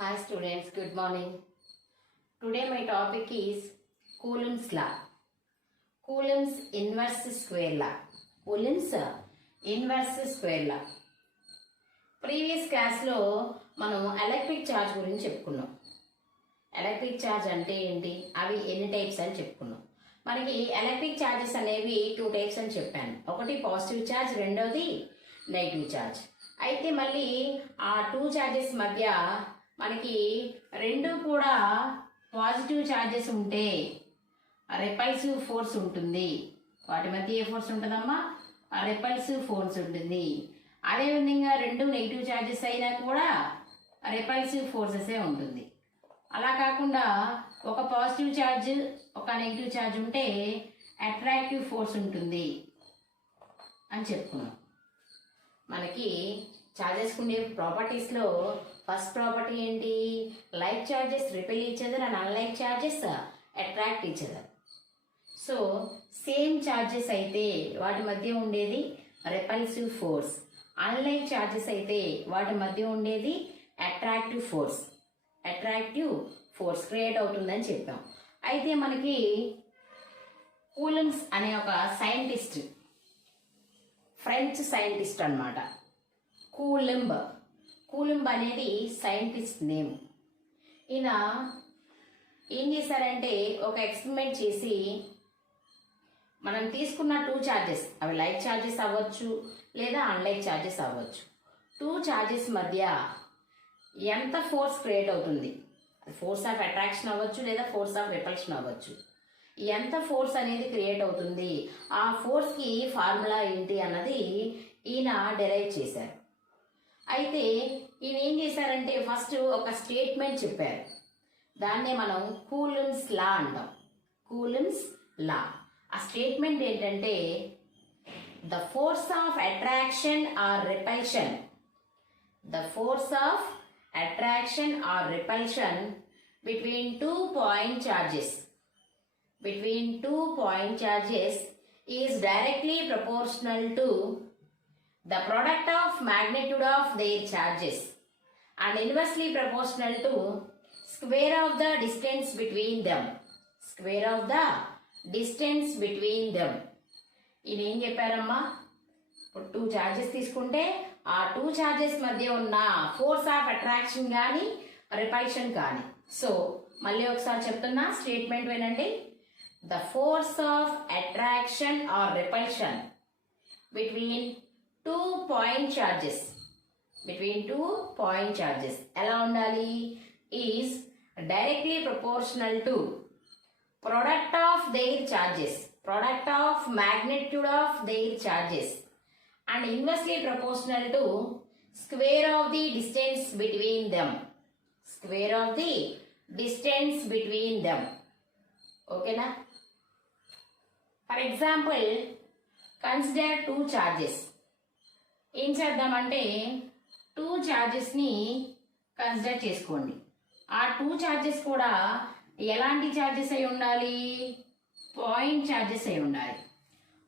Hi students, good morning. Today my topic is Coulomb's law. Coulomb's inverse square law. Coulomb's inverse square law. Previous క్లాస్లో మనం electric charge గురించి చెప్పుకున్నాం. Electric charge అంటే ఏంటి, అవి ఎన్ని టైప్స్ అని చెప్పుకున్నాం. మనకి ఎలక్ట్రిక్ ఛార్జెస్ అనేవి 2 టైప్స్ అని చెప్పాను. ఒకటి పాజిటివ్ ఛార్జ్, రెండోది నెగిటివ్ ఛార్జ్. అయితే మళ్ళీ ఆ 2 ఛార్జెస్ మధ్య మనకి రెండు కూడా పాజిటివ్ ఛార్జెస్ ఉంటే రెపల్సివ్ ఫోర్స్ ఉంటుంది. వాటి మధ్య ఏ ఫోర్స్ ఉంటుందమ్మా? రెపల్సివ్ ఫోర్స్ ఉంటుంది. అదేవిధంగా రెండు నెగిటివ్ ఛార్జెస్ అయినా కూడా రెపల్సివ్ ఫోర్సెసే ఉంటుంది. అలా కాకుండా ఒక పాజిటివ్ ఛార్జ్ ఒక నెగిటివ్ ఛార్జ్ ఉంటే అట్రాక్టివ్ ఫోర్స్ ఉంటుంది అని చెప్పుకున్నాం. మనకి ఛార్జెస్ ఉండే ప్రాపర్టీస్లో ఫస్ట్ ప్రాపర్టీ ఏంటి? Like charges repel each other and unlike charges attract each other. So same charges అయితే వాటి మధ్య ఉండేది రెపల్సివ్ ఫోర్స్, అన్లైక్ ఛార్జెస్ అయితే వాటి మధ్య ఉండేది అట్రాక్టివ్ ఫోర్స్ క్రియేట్ అవుతుందని చెప్పాం. అయితే మనకి కూలంబ్స్ అనే ఒక సైంటిస్ట్, ఫ్రెంచ్ సైంటిస్ట్ అన్నమాట. కూలంబ్ అనేది సైంటిస్ట్ నేమ్. ఈయన ఏం చేశారంటే ఒక ఎక్స్పెరిమెంట్ చేసి మనం తీసుకున్న 2 ఛార్జెస్, అవి లైక్ ఛార్జెస్ అవ్వచ్చు లేదా అన్లైక్ ఛార్జెస్ అవ్వచ్చు, 2 ఛార్జెస్ మధ్య ఎంత ఫోర్స్ క్రియేట్ అవుతుంది, ఫోర్స్ ఆఫ్ అట్రాక్షన్ అవ్వచ్చు లేదా ఫోర్స్ ఆఫ్ రిపల్షన్ అవ్వచ్చు, ఎంత ఫోర్స్ అనేది క్రియేట్ అవుతుంది, ఆ ఫోర్స్కి ఫార్ములా ఏంటి అన్నది ఈయన డెరైవ్ చేశారు. అయితే ఈయన ఏం చేశారంటే ఫస్ట్ ఒక స్టేట్మెంట్ చెప్పారు. దాన్నే మనం కూలంబ్స్ లా అంటాం. కూలంబ్స్ లా. ఆ స్టేట్మెంట్ ఏంటంటే the force of attraction or repulsion, the force of attraction or repulsion between 2 point charges is directly proportional to the product of magnitude of their charges and inversely proportional to square of the distance between them. ఇది ఏం చెప్పారమ్మా? ఇప్పుడు 2 charges తీసుకుంటే ఆ 2 charges మధ్య ఉన్న force of attraction కానీ repulsion కానీ. So మళ్ళీ ఒకసారి చెప్తున్నా, స్టేట్మెంట్ వినండి. The force of attraction or repulsion between 2 point charges, ఎలా ఉండాలి? is directly proportional to product of magnitude of their charges and inversely proportional to square of the distance between them. ఓకేనా? For example consider 2 charges. ఏం చేద్దామంటే 2 ఛార్జెస్ని consider చేసుకోండి. ఆ 2 charges కూడా ఎలాంటి charges అయి ఉండాలి? పాయింట్ ఛార్జెస్ అయి ఉండాలి.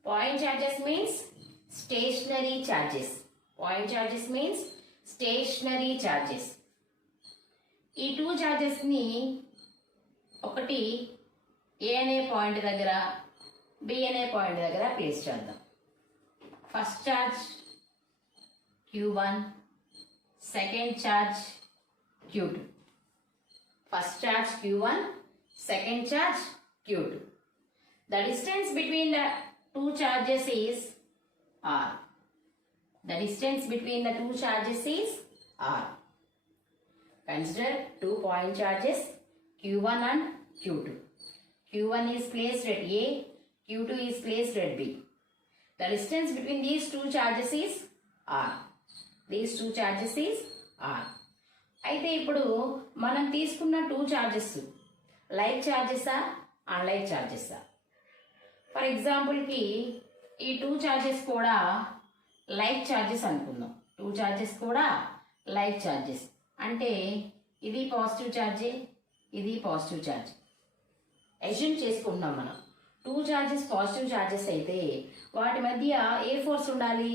Point charges means stationary charges. ఈ 2 ఛార్జెస్ని ఒకటి ఏ అనే పాయింట్ దగ్గర, బి అనే పాయింట్ దగ్గర ప్లేస్ చేద్దాం. First charge Q1, second charge Q2. First charge Q1, second charge Q2. The distance between the 2 charges is R. Consider 2 point charges Q1 and Q2. Q1 is placed at A, Q2 is placed at B. The distance between these 2 charges is R. అయితే ఇప్పుడు మనం తీసుకున్న 2 charges like ఛార్జెసా unlike ఛార్జెసా? For ఎగ్జాంపుల్కి ఈ 2 charges కూడా like charges అనుకుందాం. 2 charges కూడా like charges అంటే ఇది పాజిటివ్ ఛార్జే, ఇది పాజిటివ్ ఛార్జ్ అజ్యూమ్ చేసుకుంటున్నాం మనం. 2 ఛార్జెస్ పాజిటివ్ ఛార్జెస్ అయితే వాటి మధ్య ఏ ఫోర్స్ ఉండాలి?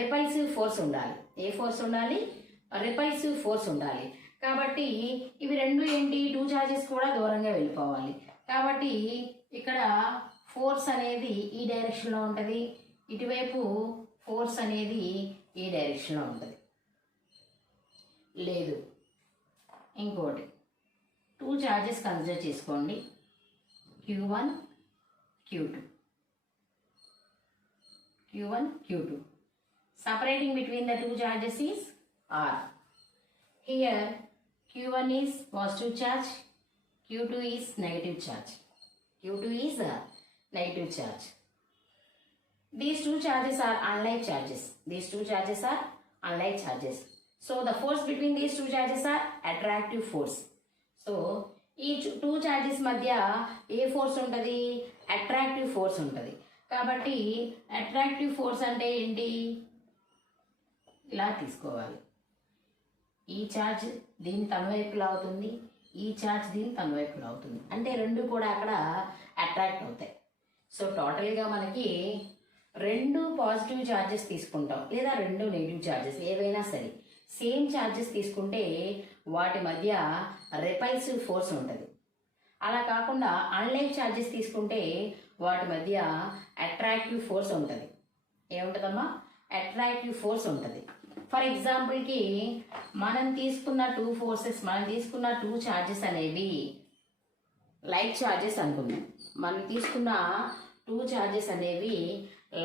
రిపల్సివ్ ఫోర్స్ ఉండాలి. ఏ ఫోర్స్ ఉండాలి? రిపల్సివ్ ఫోర్స్ ఉండాలి. కాబట్టి ఇవి రెండు ఏంటి, టూ ఛార్జెస్ కూడా దూరంగా వెళ్ళిపోవాలి. కాబట్టి ఇక్కడ ఫోర్స్ అనేది ఈ డైరెక్షన్లో ఉంటుంది, ఇటువైపు ఫోర్స్ అనేది ఈ డైరెక్షన్లో ఉంటుంది. లేదు ఇంకోటి, టూ ఛార్జెస్ కన్సిడర్ చేసుకోండి, Q1 Q2. Q1 Q2. Separating between the two charges is R. Here Q1 is positive charge, Q2 is negative charge. Q2 is a negative charge. These two charges are unlike charges. These two charges are unlike charges. So the force between these two charges are attractive force. So ఈ two charges మధ్య ఏ force ఉంటుంది, attractive force ఉంటుంది. కాబట్టి attractive force అంటే ఏంటి, ఇలా తీసుకోవాలి. ఈ ఛార్జ్ దీని తనవైపులా అవుతుంది, ఈ ఛార్జ్ దీని తనవైపులా అవుతుంది, అంటే రెండు కూడా అక్కడ అట్రాక్ట్ అవుతాయి. సో టోటల్గా మనకి రెండు పాజిటివ్ ఛార్జెస్ తీసుకుంటాం లేదా రెండు నెగిటివ్ ఛార్జెస్ ఏవైనా సరే, సేమ్ ఛార్జెస్ తీసుకుంటే వాటి మధ్య రెపల్సివ్ ఫోర్స్ ఉంటుంది. అలా కాకుండా అన్లైక్ ఛార్జెస్ తీసుకుంటే వాటి మధ్య అట్రాక్టివ్ ఫోర్స్ ఉంటుంది. ఏముంటుందమ్మా, అట్రాక్టివ్ ఫోర్స్ ఉంటుంది. ఫర్ ఎగ్జాంపుల్కి మనం తీసుకున్న టూ ఛార్జెస్ అనేవి లైక్ ఛార్జెస్ అనుకున్నాం. మనం తీసుకున్న టూ ఛార్జెస్ అనేవి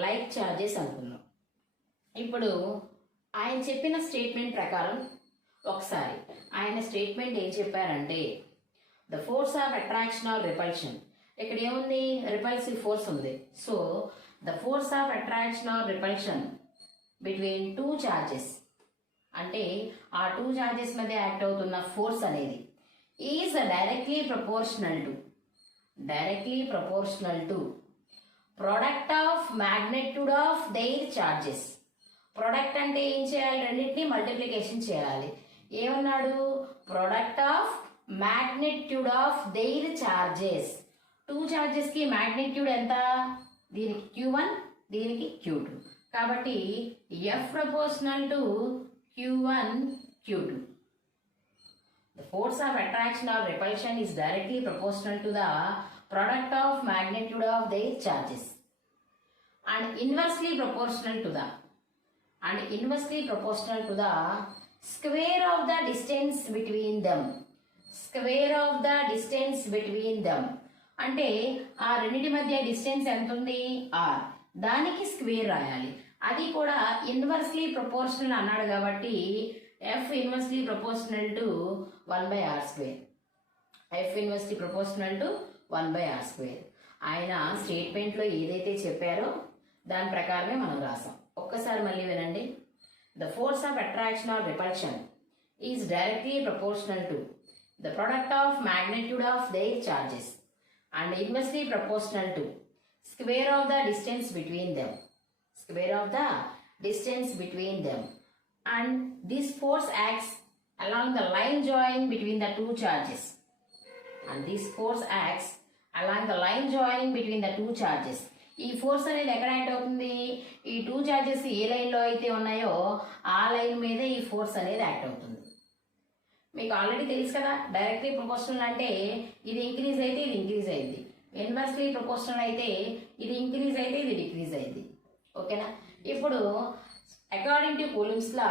లైక్ ఛార్జెస్ అనుకున్నాం. ఇప్పుడు ఆయన చెప్పిన స్టేట్మెంట్ ప్రకారం ఒకసారి ఆయన స్టేట్మెంట్ ఏం చెప్పారంటే, the force of attraction or repulsion, ఇక్కడ ఏముంది, రిపల్సివ్ ఫోర్స్ ఉంది. So the force of attraction or repulsion between two charges, అంటే ఆ టూ ఛార్జెస్ మధ్య యాక్ట్ అవుతున్న ఫోర్స్ అనేది is directly proportional to product of magnitude of their charges. Product అంటే ఏం చేయాలి, రెండింటినీ మల్టిప్లికేషన్ చేయాలి. ఏమన్నాడు, product of magnitude of their charges. Two ఛార్జెస్కి మ్యాగ్నిట్యూడ్ ఎంత, దీనికి Q1 దీనికి Q2. కాబట్టి F proportional to Q1 Q2. The force of attraction or repulsion is directly proportional to the product of magnitude of their charges and inversely proportional to the square of the distance between them. అంటే ఆ రెండింటి మధ్య distance ఎంత ఉంది, R, దానికి square రాయాలి. అది కూడా ఇన్వర్స్లీ ప్రపోర్షనల్ అన్నాడు కాబట్టి F inversely proportional to 1/r². F inversely proportional to 1/r². ఆయన స్టేట్మెంట్లో ఏదైతే చెప్పారో దాని ప్రకారమే మనం రాసాం. ఒక్కసారి మళ్ళీ వినండి. The force of attraction or repulsion is directly proportional to the product of magnitude of their charges and inversely proportional to square of the distance between them. And this force acts along the line joining between the two charges. ఈ force అనేది ఎక్కడ act అవుతుంది, ఈ two charges ఏ లైన్లో అయితే ఉన్నాయో ఆ line మీదే ఈ ఫోర్స్ అనేది యాక్ట్ అవుతుంది. మీకు ఆల్రెడీ తెలుసు కదా, డైరెక్ట్లీ ప్రపోర్షనల్ అంటే ఇది ఇంక్రీజ్ అయితే ఇది ఇంక్రీజ్ అయింది, ఇన్వర్స్లీ ప్రపోర్షనల్ అయితే ఇది ఇంక్రీజ్ అయితే ఇది డిక్రీజ్ అయింది. ఓకేనా. ఇప్పుడు అకార్డింగ్ టు కూలుంబ్స్ లా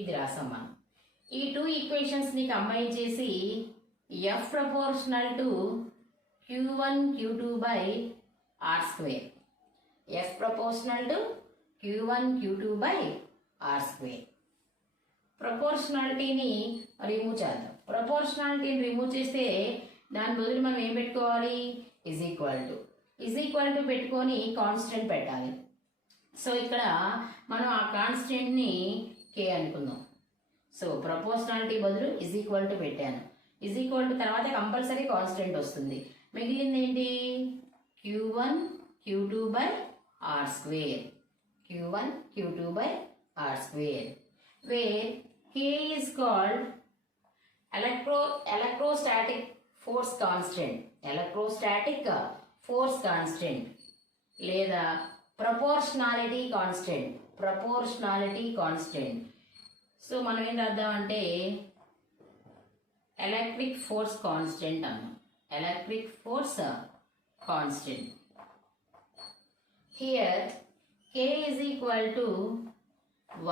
ఇది రాసాం మనం. ఈ టూ ఈక్వేషన్స్ని కంబైన్ చేసి F proportional to Q1 Q2/r². F proportional to Q1 Q2/r². ప్రపోర్షనాలిటీని రిమూవ్ చేద్దాం. ప్రపోర్షనాలిటీని రిమూవ్ చేస్తే దాని బదులు మనం ఏం పెట్టుకోవాలి, ఈజ్ ఈక్వల్ టు పెట్టుకొని కాన్స్టెంట్ పెట్టాలి. సో ఇక్కడ మనం ఆ కాన్స్టెంట్ని K అనుకుందాం. సో ప్రపోర్షనాలిటీ బదులు ఈజ్ ఈక్వల్ టు పెట్టాను. ఈజ్ ఈక్వల్ టు తర్వాత కంపల్సరీ కాన్స్టెంట్ వస్తుంది. మిగిలింది ఏంటి, Q1 Q2/r². where K is called electrostatic force constant లేదా ప్రపోర్షనాలిటీ కాన్స్టెంట్. సో మనం ఏం రాద్దామంటే electric force constant అన్న electric force constant. Here K is equal to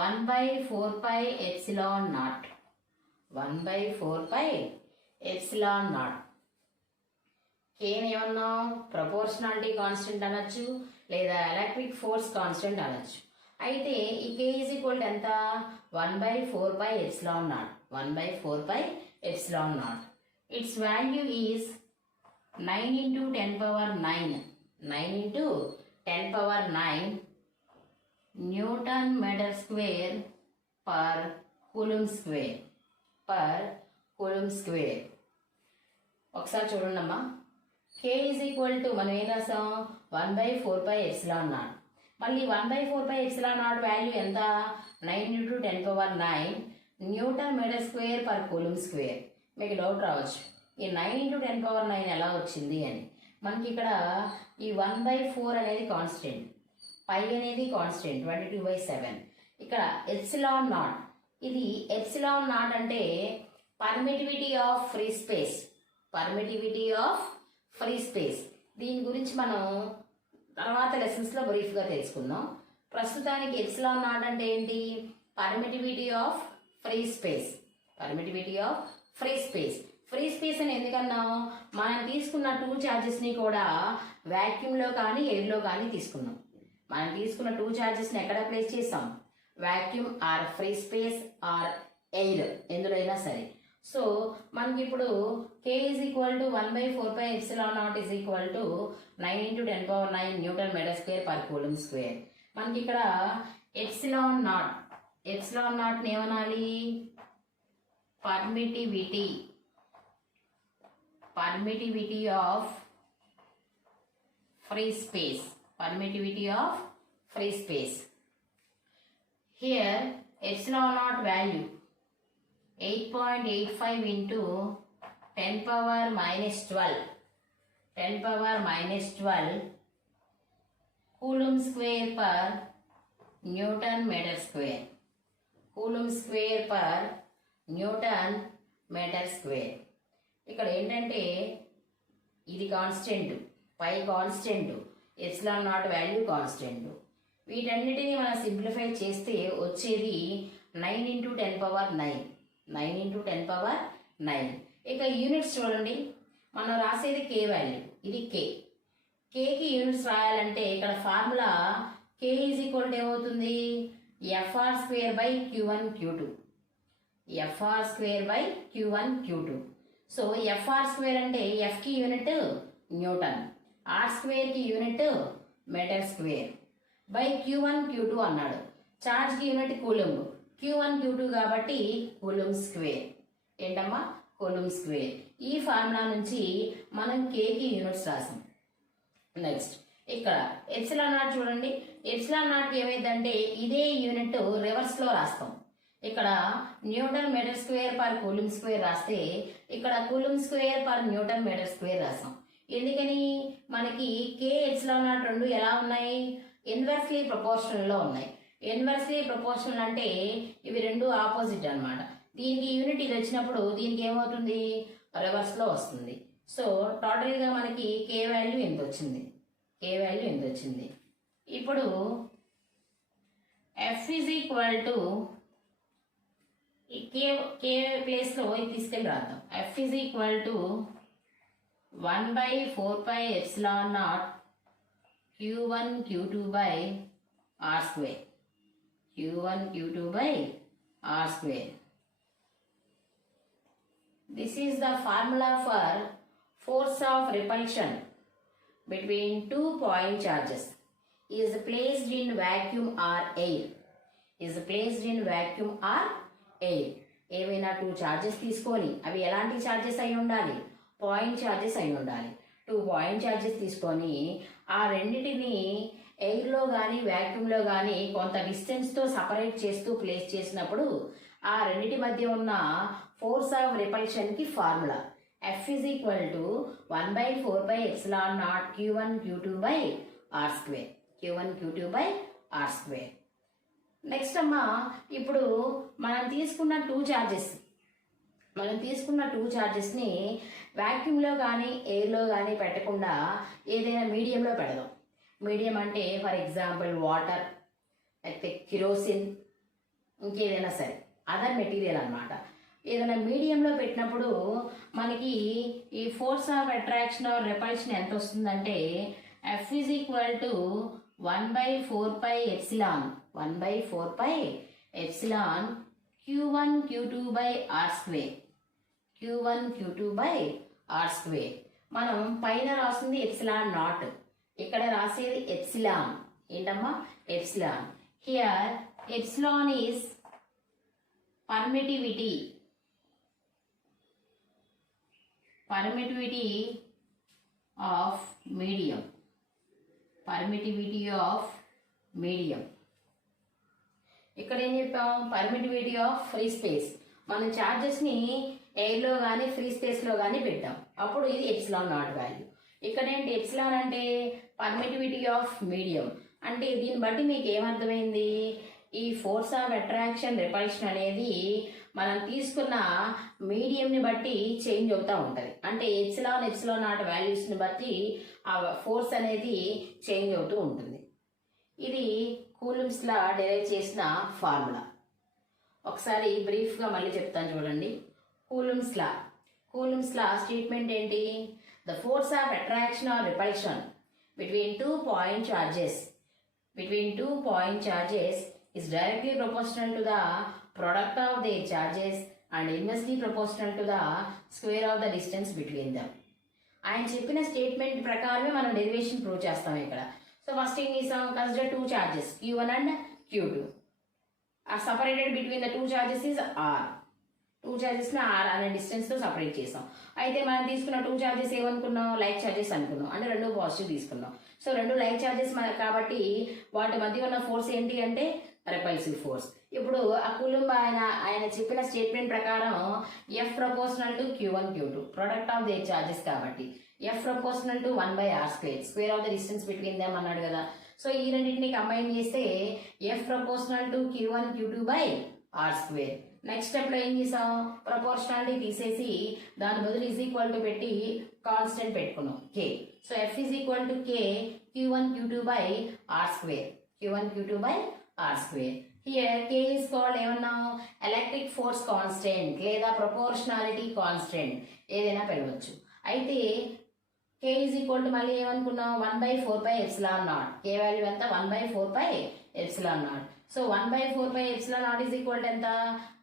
1 by 4 pi epsilon naught. 1 by 4 pi epsilon naught. K ని ఏమన్నాం proportionality constant అనొచ్చు లేదా electric force constant అనొచ్చు. అయితే ఈ K ఈజ్ ఈక్వల్ ఎంత 1 by 4 pi epsilon naught. 1 by 4 pi epsilon naught. Its value is 9 into 10 power 9. 9 into 10 power 9 Newton meter square per coulomb square. Per coulomb square. ఒకసారి చూడండి అమ్మా. K is equal to మనం ఏం రాసాం 1 by 4 pi epsilon naught. మళ్ళీ 1 by 4 pi epsilon naught value ఎంత 9 into 10 power 9 newton metre square per coulomb square. మీకు డౌట్ రావచ్చు ఈ 9 into 10 power 9 ఎలా వచ్చింది అని. మనకి ఇక్కడ ఈ 1 by 4 అనేది కాన్స్టెంట్, పై అనేది కాన్స్టెంట్ 22/7. ఇక్కడ ఎప్సిలాన్ నాట్, ఇది ఎప్సిలాన్ నాట్ అంటే permittivity of free space. Permittivity of free space దీని గురించి మనం తర్వాత లెసన్స్లో బ్రీఫ్గా తెలుసుకుందాం. ప్రస్తుతానికి ఎప్సిలాన్ నాట్ అంటే ఏంటి permittivity of free space. Permittivity of free space. Free space అని ఎందుకన్నాం మనం తీసుకున్న 2 ఛార్జెస్ని కూడా వ్యాక్యూమ్లో కానీ ఎయిర్లో కానీ తీసుకున్నాం. మనం తీసుకున్న 2 ఛార్జెస్ని ఎక్కడ ప్లేస్ చేసాం vacuum or free space or air ఎందులో అయినా సరే. సో మనకి ఇప్పుడు K is equal to 1 by 4 pi epsilon naught is equal to 9 into 10 power 9 newton metre square per coulomb square. మనకి ఇక్కడ ఎప్సిలాన్ నాట్, ఎప్సిలాన్ నాట్ ఏమనాలి permittivity. Permittivity of free space. Permittivity of free space. Here epsilon naught value 8.85 into 10 power minus 12. 10 power minus 12 coulomb square per Newton meter square. Coulomb square per Newton meter square. ఇక్కడ ఏంటంటే ఇది constant, pi constant, epsilon naught value constant. వీటన్నిటిని మనం simplify చేస్తే వచ్చేది 9 into 10 power 9. 9 into 10 power 9. ఇక units చూడండి, మనం రాసేది K వాల్యూ, ఇది K. Kకి యూనిట్స్ రాయాలంటే ఇక్కడ formula K is equal to ఏమవుతుంది FR square by Q1 Q2. FR square by Q1 Q2. So FR square అంటే ఎఫ్కి యూనిట్ న్యూటన్, ఆర్ స్క్వేర్కి unit metre square by Q1 Q2 అన్నాడు. ఛార్జ్కి యూనిట్ కూలుంబ్, Q1 Q2 కాబట్టి coulomb square. ఏంటమ్మా coulomb square. ఈ formula నుంచి మనం Kకి యూనిట్స్ రాసాం. నెక్స్ట్ ఇక్కడ ఎప్సిలాన్ నాట్ చూడండి, ఎప్సిలాన్ నాట్కి ఏమైందంటే ఇదే యూనిట్ రివర్స్లో రాస్తాం. ఇక్కడ newton metre square per coulomb square రాస్తే ఇక్కడ coulomb square per newton metre square రాసాం. ఎందుకని మనకి K ఎప్సిలాన్ నాట్ రెండు ఎలా ఉన్నాయి ఇన్వర్స్లీ ప్రపోర్షనల్లో ఉన్నాయి. ఇన్వర్స్లీ ప్రపోర్షనల్ అంటే ఇవి రెండు ఆపోజిట్ అన్నమాట. దీనికి యూనిట్ ఇది వచ్చినప్పుడు దీనికి ఏమవుతుంది రివర్స్లో వస్తుంది. సో టోటల్గా మనకి K వాల్యూ ఎంత వచ్చింది, K వాల్యూ ఎంత వచ్చింది. ఇప్పుడు F is equal to K ప్లేస్లో ఇది తీసుకెళ్ళి రాద్దాం. F is equal to 1 by 4 pi epsilon naught Q1 Q2 by R square. Q1 Q2 by R square. This is the formula for force of repulsion between 2 point charges is placed in vacuum or air. Is placed in vacuum or air. ఏవైనా 2 charges తీసుకొని అవి ఎలాంటి charges అయి ఉండాలి point charges అయి ఉండాలి. 2 point charges తీసుకొని ఆ రెండింటిని ఎయిర్లో కానీ వ్యాక్యూమ్లో కానీ కొంత డిస్టెన్స్తో సపరేట్ చేస్తూ ప్లేస్ చేసినప్పుడు ఆ రెండింటి మధ్య ఉన్న ఫోర్స్ ఆఫ్ రిపల్షన్కి formula F is equal to 1 by 4 pi epsilon naught Q1 Q2 by R square. Q1 Q2 by R square. Next అమ్మా ఇప్పుడు మనం తీసుకున్న 2 చార్జెస్ మనం తీసుకున్న టూ చార్జెస్ని వ్యాక్యూమ్లో కానీ ఎయిర్లో కానీ పెట్టకుండా ఏదైనా మీడియంలో పెడదాం. మీడియం అంటే ఫర్ ఎగ్జాంపుల్ వాటర్, లేకపోతే కిరోసిన్, ఇంకేదైనా సరే అదర్ మెటీరియల్ అన్నమాట. ఏదైనా మీడియంలో పెట్టినప్పుడు మనకి ఈ force of attraction or repulsion ఎంత వస్తుందంటే F is equal to 1/4π epsilon 1/4π epsilon Q1 Q2 by R square. Q1 Q2 by R square. మనం పైన రాస్తుంది ఎప్సిలాన్ నాట్, ఇక్కడ రాసేది ఎప్సిలాన్. ఏంటమ్మా? Epsilon. Here epsilon is permittivity of medium. Permittivity of medium. ఇక్కడ ఏం చెప్పాం? Permittivity of free space. మనం ఛార్జెస్ని ఎయిర్లో కానీ ఫ్రీ స్పేస్లో కానీ పెట్టాం, అప్పుడు ఇది ఎప్సిలాన్ నాట్ వాల్యూ. ఇక్కడ ఏంటి? ఎప్సిలాన్ అంటే పర్మిటివిటీ ఆఫ్ మీడియం. అంటే దీన్ని బట్టి మీకు ఏమర్థమైంది? ఈ ఫోర్స్ ఆఫ్ అట్రాక్షన్ రిపల్షన్ అనేది మనం తీసుకున్న మీడియంని బట్టి చేంజ్ అవుతూ ఉంటుంది. అంటే ఎప్సిలాన్ నాట్ వాల్యూస్ని బట్టి ఆ ఫోర్స్ అనేది చేంజ్ అవుతూ ఉంటుంది. ఇది కూలుమ్స్ లా డెరైవ్ చేసిన ఫార్ములా. ఒకసారి బ్రీఫ్గా మళ్ళీ చెప్తాను చూడండి. కూలుమ్స్ లా స్టేట్మెంట్ ఏంటి? The force of attraction or repulsion between two point charges is directly proportional to the product of their charges and inversely proportional to the square of the distance between them. ఆయన చెప్పిన statement ప్రకారమే మనం derivation prove చేస్తాం ఇక్కడ. So first ఏం చేసాం? Consider two charges Q1 and Q2 are separated between the two charges is R. Two చార్జెస్ని R అనే డిస్టెన్స్తో సపరేట్ చేసాం. అయితే మనం తీసుకున్న టూ చార్జెస్ ఏమనుకున్నాం? లైక్ చార్జెస్ అనుకున్నాం. అంటే రెండు పాజిటివ్ తీసుకున్నాం. సో రెండు లైక్ చార్జెస్ కాబట్టి వాటి మధ్య ఉన్న ఫోర్స్ ఏంటి అంటే రెపల్సివ్ ఫోర్స్. ఇప్పుడు ఆ కూలుంబ్ ఆయన చెప్పిన స్టేట్మెంట్ ప్రకారం F proportional to Q1 Q2 product of their charges కాబట్టి F proportional to 1/R square, square of the distance between them అన్నాడు కదా. సో ఈ రెండింటిని కంబైన్ చేస్తే F proportional to Q1 Q2 by R square. Next స్టెప్లో ఏం చేసాం? Proportionality తీసేసి దాని బదులు ఈజ్ ఈక్వల్ టు పెట్టి కాన్స్టెంట్ పెట్టుకున్నాం K. So F is equal to K Q1 Q2 by R square. Q1 Q2 by R square. Here K is called ఏమన్నాం? Electric force constant లేదా ప్రపోర్షనాలిటీ కాన్స్టెంట్, ఏదైనా పెరగవచ్చు. అయితే K is equal to మళ్ళీ ఏమనుకున్నాం? 1/4π epsilon not. K value ఎంత? 1/4π epsilon naught. So 1/4π epsilon naught is equal to ఎంత?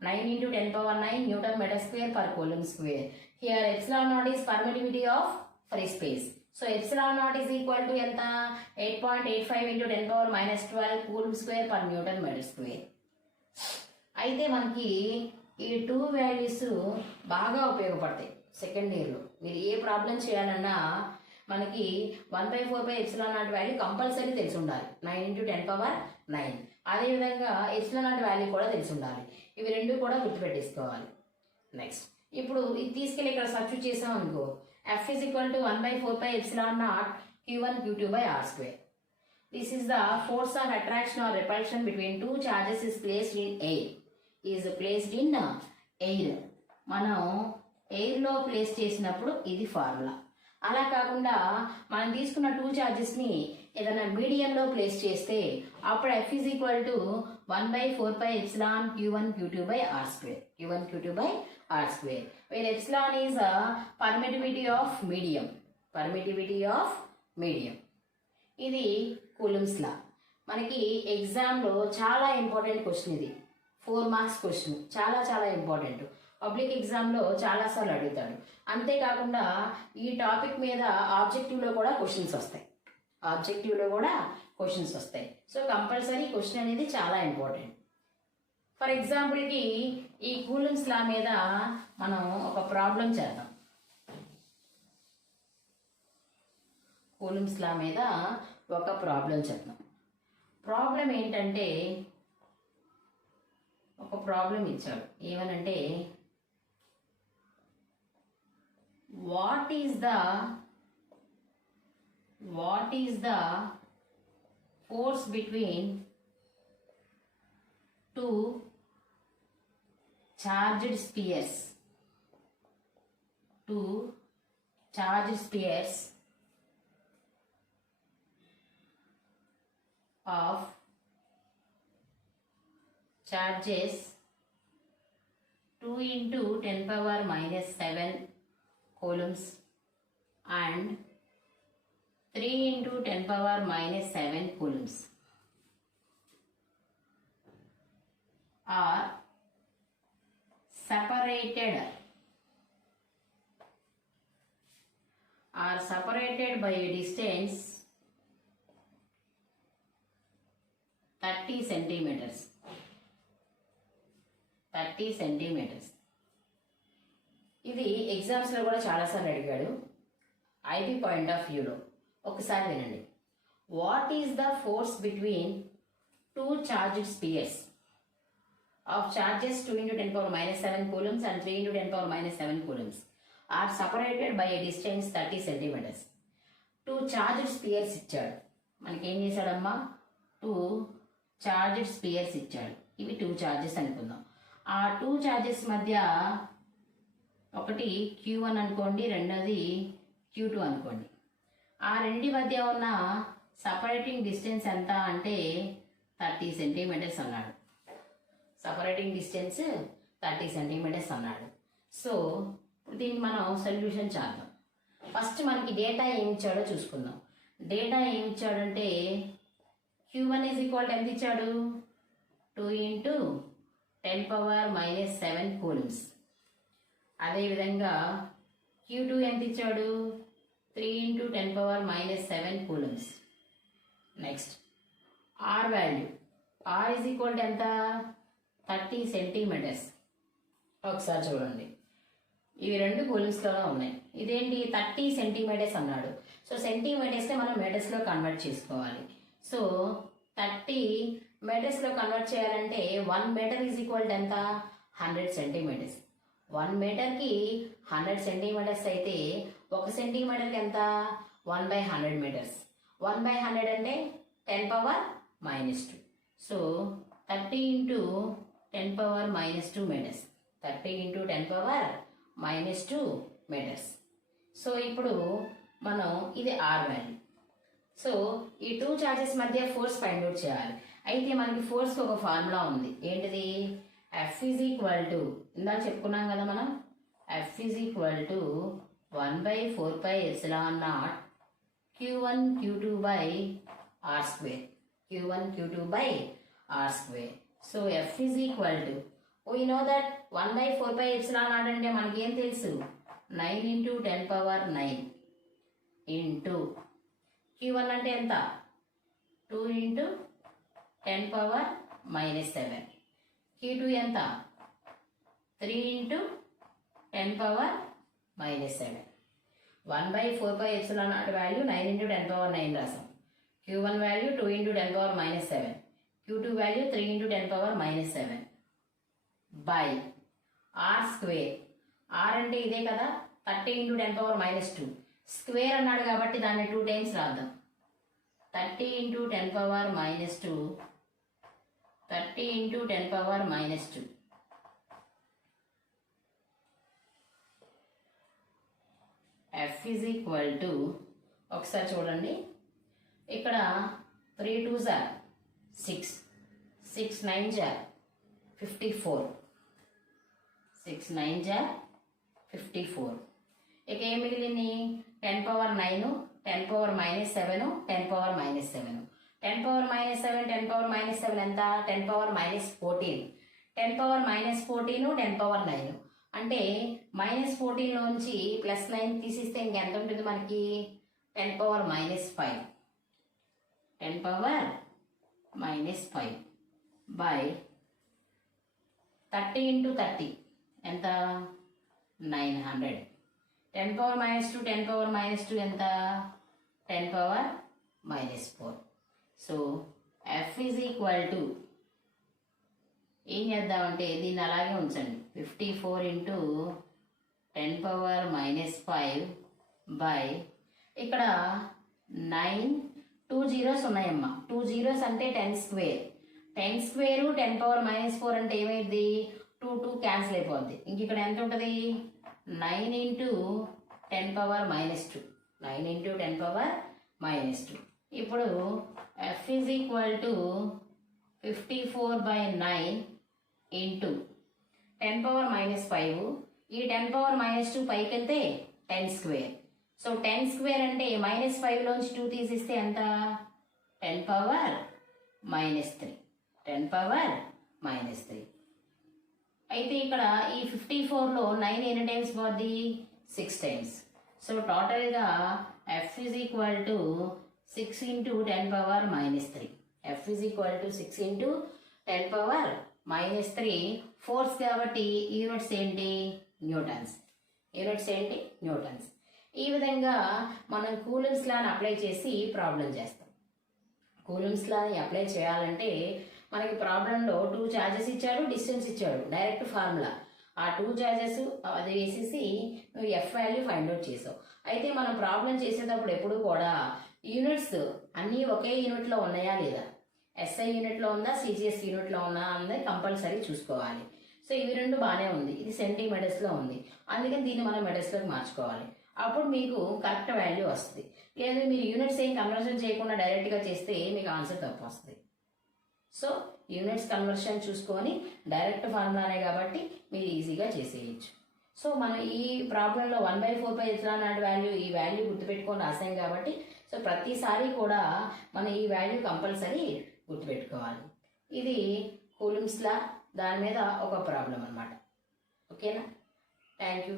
9 × 10⁹ newton metre square per coulomb square. Here epsilon naught is permittivity of free space. So epsilon naught is equal to ఎంత? 8.85 × 10⁻12 coulomb square per newton metre square. అయితే మనకి ఈ two values బాగా ఉపయోగపడతాయి second ఇయర్లో. మీరు ఏ problem చేయాలన్నా మనకి 1/4π ఎప్సిలాన్ నాట్ వాల్యూ కంపల్సరీ తెలిసి ఉండాలి, 9 × 10⁹9. అదేవిధంగా ఎప్సిలాన్ నాట్ వాల్యూ కూడా తెలిసి ఉండాలి. ఇవి రెండు కూడా గుర్తుపెట్టేసుకోవాలి. నెక్స్ట్ ఇప్పుడు ఇది తీసుకెళ్ళి ఇక్కడ సబ్స్టిట్యూట్ చేసాం అనుకో, F is equal to 1/4π epsilon naught Q1 Q2 by R square. This is the force of attraction or repulsion between two charges is placed in air. మనం ఎయిర్లో ప్లేస్ చేసినప్పుడు ఇది ఫార్ములా. అలా కాకుండా మనం తీసుకున్న టూ చార్జెస్ని ఏదైనా మీడియంలో ప్లేస్ చేస్తే అప్పుడు F is equal to 1/4π epsilon Q1 Q2 by R square. Q1 Q2 by R square. Where epsilon is a permittivity of medium. ఇది కూలుమ్స్ లా. మనకి ఎగ్జామ్లో చాలా ఇంపార్టెంట్ క్వశ్చన్ ఇది. 4 మార్క్స్ క్వశ్చన్, చాలా ఇంపార్టెంట్. పబ్లిక్ ఎగ్జామ్లో చాలాసార్లు అడుగుతాడు. అంతేకాకుండా ఈ టాపిక్ మీద ఆబ్జెక్టివ్లో కూడా క్వశ్చన్స్ వస్తాయి. సో కంపల్సరీ క్వశ్చన్ అనేది చాలా ఇంపార్టెంట్. ఫర్ ఎగ్జాంపుల్కి ఈ కూలుమ్స్ లా మీద మనం ఒక ప్రాబ్లం చేద్దాం. ప్రాబ్లం ఏంటంటే ఒక ప్రాబ్లం ఇచ్చాడు. ఏమనంటే what is the force between two charged spheres. two charged spheres of charges 2 into 10 power minus 7 coulombs and 3 into 10 power minus 7 coulombs are separated by a distance 30 centimeters. 30 centimeters. ఇది ఎగ్జామ్స్లో కూడా చాలాసార్లు అడిగాడు. IB point of వ్యూలో ఒకసారి వినండి. What is the force between two charged spheres of charges 2 into 10 power minus 7 coulombs and 3 into 10 power minus 7 coulombs are separated by a distance 30 centimeters. Two charged spheres ఇచ్చాడు. మనకి ఏం చేశాడమ్మా, two charged spheres ఇచ్చాడు. ఇవి two charges అనుకుందాం. ఆ two charges మధ్య ఒకటి Q1 అనుకోండి, రెండోది Q2 అనుకోండి. ఆ రెండి మధ్య ఉన్న సపరేటింగ్ డిస్టెన్స్ ఎంత అంటే 30 సెంటీమీటర్స్ అన్నాడు. సపరేటింగ్ డిస్టెన్స్ 30 సెంటీమీటర్స్ అన్నాడు. సో ఇప్పుడు దీన్ని మనం సొల్యూషన్ చేద్దాం. ఫస్ట్ మనకి డేటా ఏమి ఇచ్చాడో చూసుకుందాం. డేటా ఏమి ఇచ్చాడంటే Q1 ఈజ్ ఈక్వల్ ఎంత ఇచ్చాడు, 2 into 10 power minus 7 coulombs. అదేవిధంగా Q2 ఎంత ఇచ్చాడు, 3 into 10 power minus 7 coulombs. Next R value, R is equal ఎంత, 30 సెంటీమీటర్స్. ఒకసారి చూడండి, ఇవి రెండు కూలింగ్స్లోనే ఉన్నాయి. ఇదేంటి 30 సెంటీమీటర్స్ అన్నాడు. సో సెంటీమీటర్స్ని మనం మీటర్స్లో కన్వర్ట్ చేసుకోవాలి. సో 30 మీటర్స్లో కన్వర్ట్ చేయాలంటే 1 మీటర్ ఈజ్ ఈక్వల్ ఎంత, 100 సెంటీమీటర్స్. 1 మీటర్కి 100 సెంటీమీటర్స్ అయితే 1 సెంటీమీటర్కి ఎంత, 1/100 మీటర్స్. 1/100 అంటే 10 power minus 2. So 30 into 10 power minus 2 meters. 30 into 10 power minus 2 meters. So ఇప్పుడు మనం ఇది R వాల్యూ. సో ఈ టూ చార్జెస్ మధ్య ఫోర్స్ ఫైండ్ అవుట్ చేయాలి. అయితే మనకి ఫోర్స్కి ఒక ఫార్ములా ఉంది. ఏంటిది, F ఈజ్ ఈక్వల్ టు, ఇందాక చెప్పుకున్నాం కదా మనం, F is equal to 1/4πε0 Q1 Q2 by R square. Q1 Q2 by R square. So F is equal to, we know that 1/4πε0 అంటే మనకి ఏం తెలుసు, 9 into 10 power 9 into Q1 అంటే ఎంత, 2 into 10 power minus 7. Q2 ఎంత, 3 into 10 power minus 7. 1/4πε0 value 9 into 10 power 9 రాసాం. Q1 value 2 into 10 power minus 7. Q2 value 3 into 10 power minus 7 by R square. R అంటే ఇదే కదా, 30 into 10 power minus 2. స్క్వేర్ అన్నాడు కాబట్టి దాన్ని 2 times రాద్దాం. 30 into 10 power minus 2. 30 into 10 power minus 2. F is equal to, ఒకసారి చూడండి, ఇక్కడ 3 2s are 6, 6 9s are 54, 6 9s are 54. ఇక ఏం మిగిలింది, 10 power 9, 10 power minus 7, 10 power minus 7. 10 power minus 7, 10 power minus 7 ఎంత, 10 power minus 14. 10 power minus 14, 10 power 9. అంటే -14 నుంచి +9 తీసిస్తే ఇంకెంత ఉంటుంది మనకి, 10 power minus 5. 10 power minus 5 by 30 into 30 ఎంత, 900. 10 power minus 2, 10 power minus 2 ఎంత, 10 power minus 4. So F is equal to, ఏం చేద్దామంటే దీన్ని అలాగే ఉంచండి, 54 into 10 power minus 5 by, ఇక్కడ 9, 2 zeros ఉన్నాయమ్మా. 2 zeros అంటే 10 square. 10 square 10 power minus 4 అంటే ఏమైంది, 2 2 క్యాన్సిల్ అయిపోద్ది. ఇంక ఇక్కడ ఎంత ఉంటుంది, 9 into 10 power minus 2. 9 into 10 power minus 2. ఇప్పుడు F is equal to 54 by 9 into 10 power minus 5. ఈ 10 power minus 2 పైకి వెళ్తే 10 స్క్వేర్. సో 10 స్క్వేర్ అంటే మైనస్ 5 లోంచి 2 తీసిస్తే ఎంత? 10 పవర్ మైనస్ 3. 10 power minus 3. అయితే ఇక్కడ ఈ 54లో 9 ఎన్ని టైమ్స్ పోద్ది? 6 టైమ్స్. సో టోటల్గా F is equal to 6 into 10 power minus 3. F is equal to 6 into 10 power minus 3. Force కాబట్టి యూనిట్స్ ఏంటి? న్యూటన్స్. యూనిట్స్ ఏంటి? న్యూటన్స్. ఈ విధంగా మనం కూలమ్స్ లాని అప్లై చేసి ప్రాబ్లం చేస్తాం. కూలమ్స్ లాని అప్లై చేయాలంటే మనకి ప్రాబ్లంలో 2 ఛార్జెస్ ఇచ్చాడు, డిస్టెన్స్ ఇచ్చాడు, డైరెక్ట్ ఫార్ములా. ఆ 2 ఛార్జెస్ అది వేసేసి నువ్వు ఎఫ్ వాల్యూ ఫైండ్ అవుట్ చేసావు. అయితే మనం ప్రాబ్లం చేసేటప్పుడు ఎప్పుడు కూడా యూనిట్స్ అన్నీ ఒకే యూనిట్లో ఉన్నాయా లేదా, ఎస్ఐ యూనిట్లో ఉందా, సిజిఎస్ యూనిట్లో ఉందా అన్నది కంపల్సరీ చూసుకోవాలి. సో ఇవి రెండు బాగానే ఉంది, ఇది సెంటీమీటర్స్లో ఉంది, అందుకని దీన్ని మనం మీటర్స్లోకి మార్చుకోవాలి. అప్పుడు మీకు కరెక్ట్ వాల్యూ వస్తుంది. లేదు మీరు యూనిట్స్ ఏం కన్వర్షన్ చేయకుండా డైరెక్ట్గా చేస్తే మీకు ఆన్సర్ తప్పు వస్తుంది. సో యూనిట్స్ కన్వర్షన్ చూసుకొని డైరెక్ట్ ఫార్ములానే కాబట్టి మీరు ఈజీగా చేసేయచ్చు. సో మనం ఈ ప్రాబ్లంలో 1/4πε0 వాల్యూ, ఈ వాల్యూ గుర్తుపెట్టుకొని రాసాం కాబట్టి సో ప్రతిసారి కూడా మనం ఈ వాల్యూ కంపల్సరీ గుర్తుపెట్టుకోవాలి. ఇది కూలమ్స్ లా, దాని మీద ఒక ప్రాబ్లం అన్నమాట. ఓకేనా? Thank you.